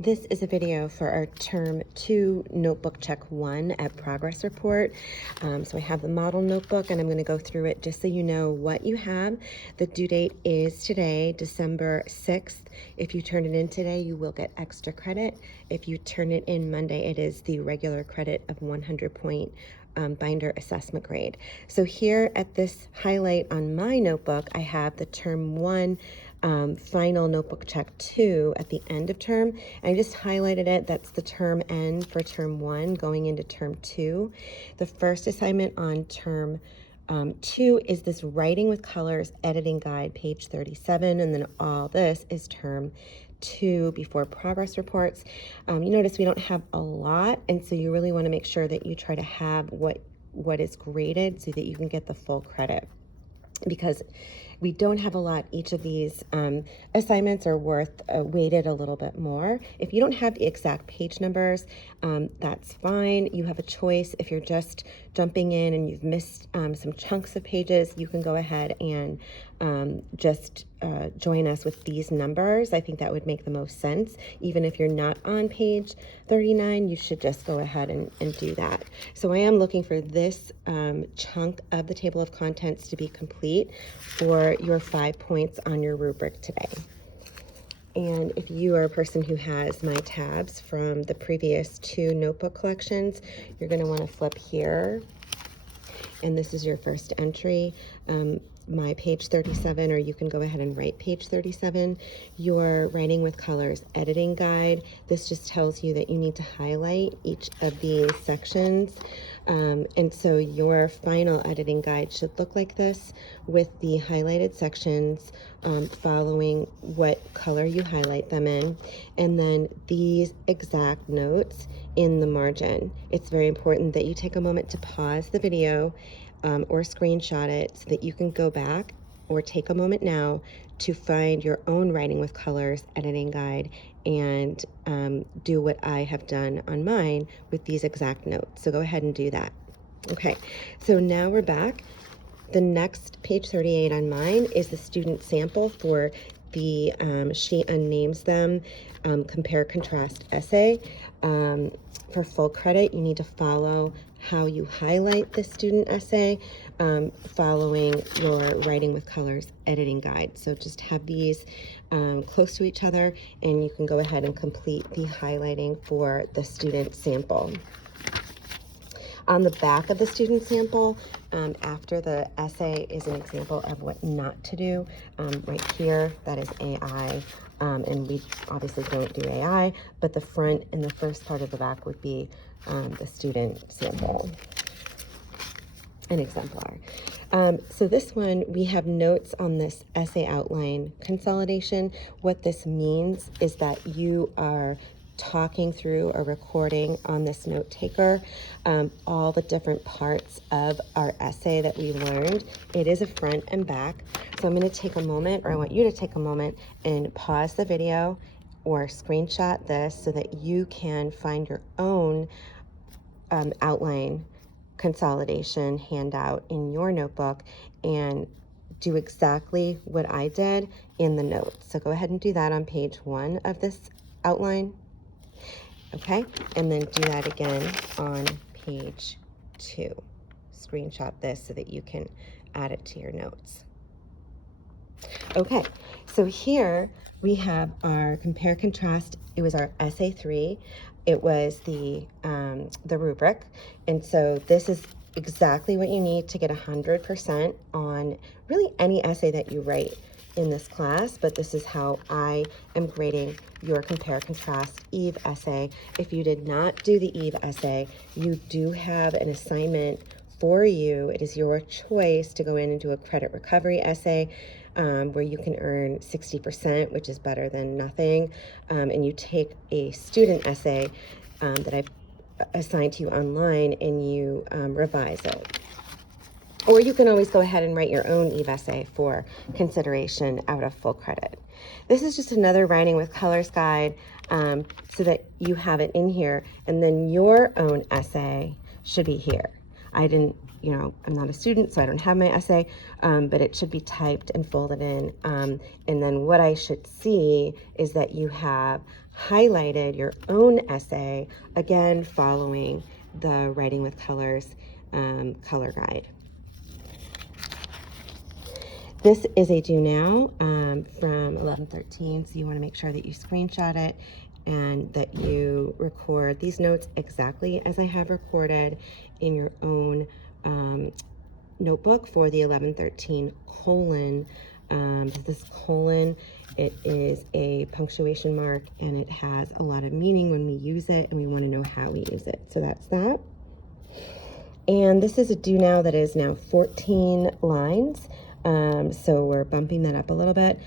This is a video for our Term 2 Notebook Check 1 at Progress Report. So I have the model notebook and I'm going to go through it just so you know what you have. The due date is today, December 6th. If you turn it in today, you will get extra credit. If you turn it in Monday, it is the regular credit of 100-point binder assessment grade. So here at this highlight on my notebook, I have the Term 1 final notebook check 2 at the end of term. I just highlighted it. That's the term end for term 1 going into term 2. The first assignment on term 2 is this writing with colors editing guide, page 37, and then all this is term 2 before progress reports. You notice we don't have a lot, and so you really want to make sure that you try to have what is graded so that you can get the full credit, because we don't have a lot. Each of these assignments are worth weighted a little bit more. If you don't have the exact page numbers, that's fine. You have a choice. If you're just jumping in and you've missed some chunks of pages, you can go ahead and just join us with these numbers. I think that would make the most sense. Even if you're not on page 39, you should just go ahead and do that. So I am looking for this chunk of the table of contents to be complete for your 5 points on your rubric today. And if you are a person who has my tabs from the previous 2 notebook collections, you're going to want to flip here. And this is your first entry, my page 37, or you can go ahead and write page 37, your writing with colors editing guide. This just tells you that you need to highlight each of these sections. And so your final editing guide should look like this, with the highlighted sections following what color you highlight them in, and then these exact notes in the margin. It's very important that you take a moment to pause the video or screenshot it so that you can go back, or take a moment now to find your own writing with colors editing guide and do what I have done on mine with these exact notes. So go ahead and do that. Okay, so now we're back. The next page 38 on mine is the student sample for the She Unnames Them compare contrast essay. For full credit, you need to follow how you highlight the student essay following your writing with colors editing guide. So just have these close to each other, and you can go ahead and complete the highlighting for the student sample. On the back of the student sample, after the essay, is an example of what not to do. Right here, that is AI, and we obviously don't do AI, but the front and the first part of the back would be the student sample, an exemplar. So this one, we have notes on this essay outline consolidation. What this means is that you are talking through or recording on this note taker all the different parts of our essay that we learned. It is a front and back. So I'm going to take a moment, or I want you to take a moment and pause the video or screenshot this so that you can find your own outline consolidation handout in your notebook and do exactly what I did in the notes. So go ahead and do that on page 1 of this outline. Okay, and then do that again on page 2. Screenshot this so that you can add it to your notes. Okay, so here we have our compare contrast. It was our essay 3. It was the rubric, and so this is exactly what you need to get 100% on really any essay that you write in this class, but this is how I am grading your compare contrast Eve essay. If you did not do the Eve essay, you do have an assignment for you. It is your choice to go in and do a credit recovery essay where you can earn 60%, which is better than nothing, and you take a student essay that I've assigned to you online and you revise it. Or you can always go ahead and write your own Eve essay for consideration out of full credit. This is just another writing with colors guide so that you have it in here, and then your own essay should be here. I didn't, I'm not a student, so I don't have my essay, but it should be typed and folded in. And then what I should see is that you have highlighted your own essay, again following the Writing with Colors color guide. This is a do now from 11/13, so you want to make sure that you screenshot it and that you record these notes exactly as I have recorded in your own notebook for the 11/13 colon. This colon, it is a punctuation mark and it has a lot of meaning when we use it, and we want to know how we use it. So that's that. And this is a do now that is now 14 lines. So we're bumping that up a little bit.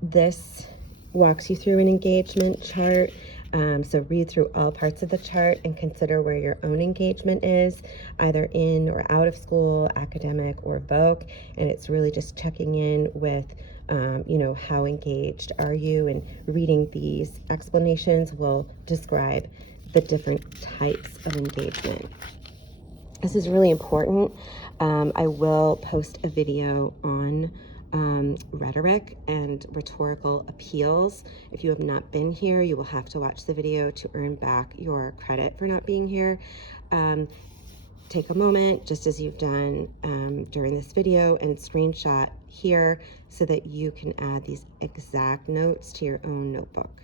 This walks you through an engagement chart. So read through all parts of the chart and consider where your own engagement is, either in or out of school, academic or voc. And it's really just checking in with, you know, how engaged are you? And reading these explanations will describe the different types of engagement. This is really important. I will post a video on rhetoric and rhetorical appeals. If you have not been here, you will have to watch the video to earn back your credit for not being here. Take a moment, just as you've done during this video, and screenshot here so that you can add these exact notes to your own notebook.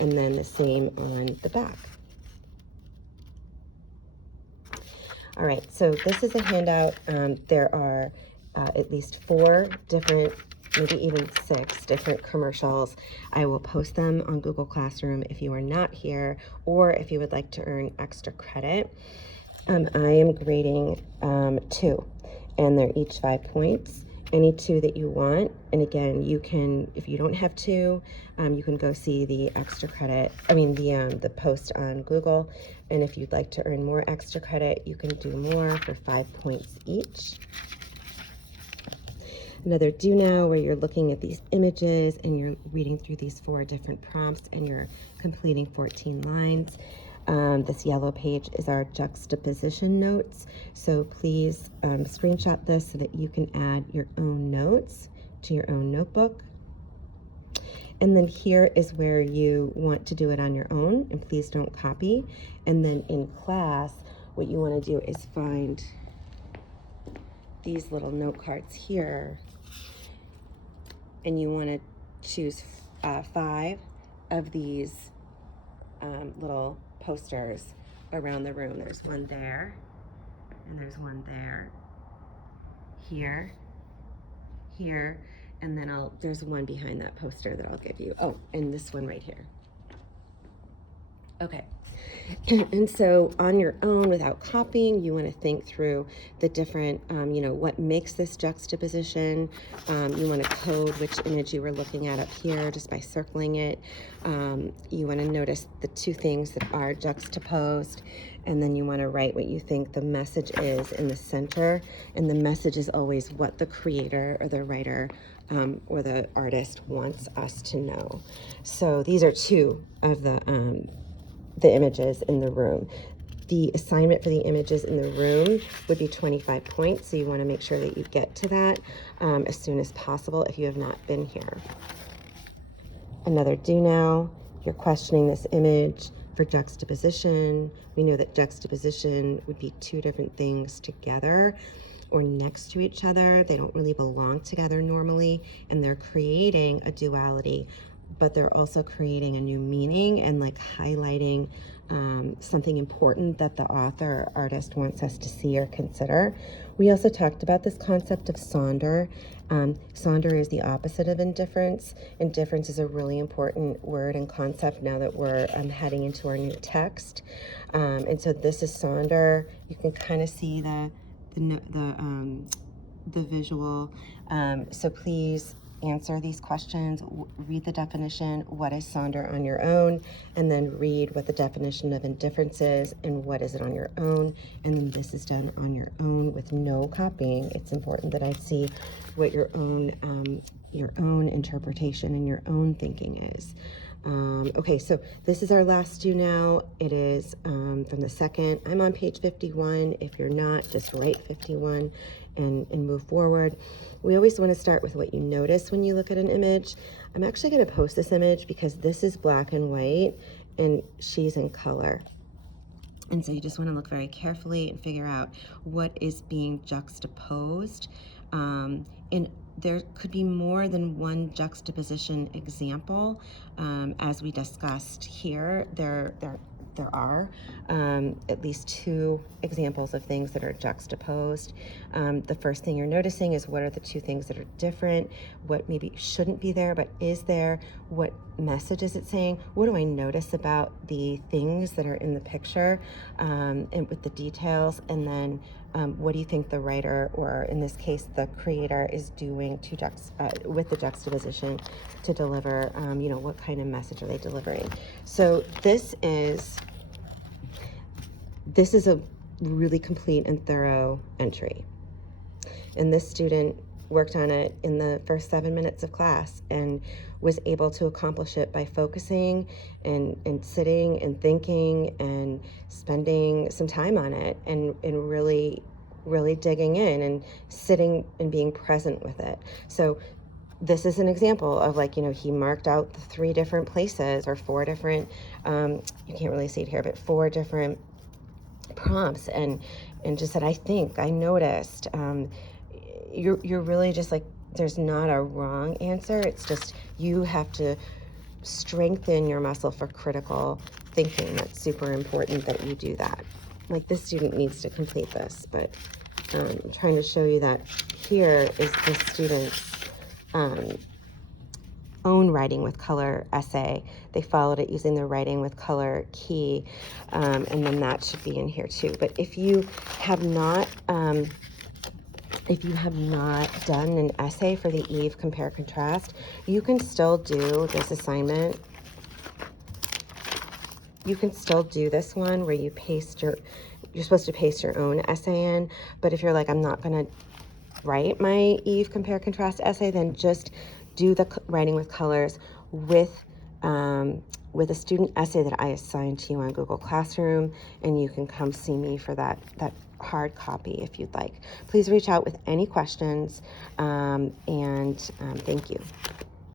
And then the same on the back. All right, so this is a handout. There are at least 4 different, maybe even 6 different commercials. I will post them on Google Classroom if you are not here, or if you would like to earn extra credit. I am grading 2, and they're each 5 points. Any 2 that you want. And again, you can, if you don't have 2, you can go see the extra credit, the post on Google. And if you'd like to earn more extra credit, you can do more for 5 points each. Another do now, where you're looking at these images and you're reading through these 4 different prompts and you're completing 14 lines. This yellow page is our juxtaposition notes. So please screenshot this so that you can add your own notes to your own notebook. And then here is where you want to do it on your own, and please don't copy. And then in class, what you want to do is find these little note cards here, and you want to choose 5 of these little posters around the room. There's one there, and there's one there, here, and then there's one behind that poster that I'll give you. Oh, and this one right here. Okay. And so on your own, without copying, you want to think through the different, what makes this juxtaposition. You want to code which image you were looking at up here just by circling it. You want to notice the 2 things that are juxtaposed, and then you want to write what you think the message is in the center. And the message is always what the creator or the writer or the artist wants us to know. So these are 2 of the images in the room. The assignment for the images in the room would be 25 points, so you want to make sure that you get to that as soon as possible if you have not been here. Another do now, you're questioning this image for juxtaposition. We know that juxtaposition would be 2 different things together or next to each other. They don't really belong together normally, and they're creating a duality, but they're also creating a new meaning and like highlighting something important that the author or artist wants us to see or consider. We also talked about this concept of Sonder. Sonder is the opposite of indifference. Indifference is a really important word and concept now that we're heading into our new text. And so this is Sonder. You can kind of see the visual. So please answer these questions, read the definition, what is Sonder on your own, and then read what the definition of indifference is and what is it on your own. And then this is done on your own with no copying. It's important that I see what your own interpretation and your own thinking is. Okay, so this is our last do now. It is from the second. I'm on page 51. If you're not, just write 51 and move forward. We always want to start with what you notice when you look at an image. I'm actually going to post this image because this is black and white and she's in color. And so you just want to look very carefully and figure out what is being juxtaposed. And there could be more than one juxtaposition example. As we discussed here, there are at least 2 examples of things that are juxtaposed. The first thing you're noticing is what are the 2 things that are different, what maybe shouldn't be there but is there, what message is it saying, what do I notice about the things that are in the picture, and with the details, and then what do you think the writer, or in this case the creator, is doing to with the juxtaposition to deliver, what kind of message are they delivering. So this is a really complete and thorough entry. And this student worked on it in the first 7 minutes of class and was able to accomplish it by focusing and sitting and thinking and spending some time on it and really digging in and sitting and being present with it. So this is an example of, like, he marked out the 3 different places, or 4 different, you can't really see it here, but 4 different prompts, and just said, I noticed. You're really just like, there's not a wrong answer. It's just you have to strengthen your muscle for critical thinking. That's super important that you do that. Like, this student needs to complete this, but I'm trying to show you that here is the student's own writing with color essay. They followed it using the writing with color key, and then that should be in here too. But if you have not done an essay for the Eve Compare Contrast, you can still do this assignment. You can still do this one where you you're supposed to paste your own essay in, but if you're like, I'm not gonna write my Eve Compare Contrast essay, then just do the writing with colors with a student essay that I assigned to you on Google Classroom, and you can come see me for that hard copy if you'd like. Please reach out with any questions, and thank you.